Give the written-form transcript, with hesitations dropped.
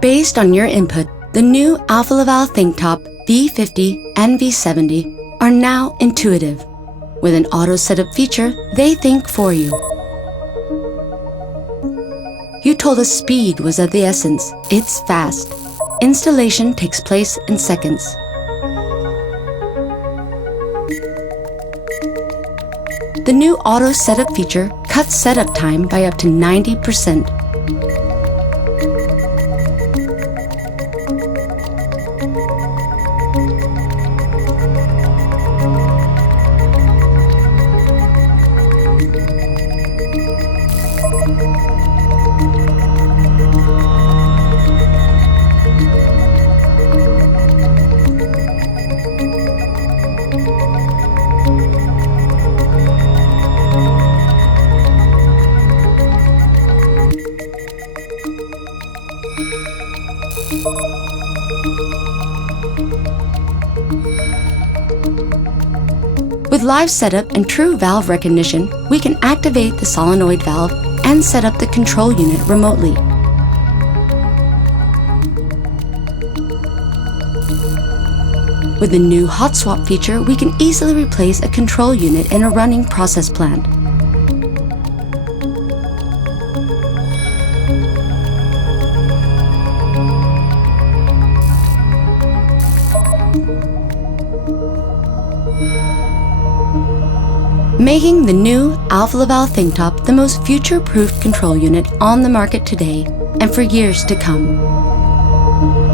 Based on your input, the new Alfa Laval ThinkTop V50 and V70 are now intuitive. With an auto setup feature, they think for you. You told us speed was of the essence. It's fast. Installation takes place in seconds. The new auto setup feature cuts setup time by up to 90%. With live setup and true valve recognition, we can activate the solenoid valve and set up the control unit remotely. With the new hot swap feature, we can easily replace a control unit in a running process plant. Making the new Alfa Laval ThinkTop the most future-proof control unit on the market today and for years to come.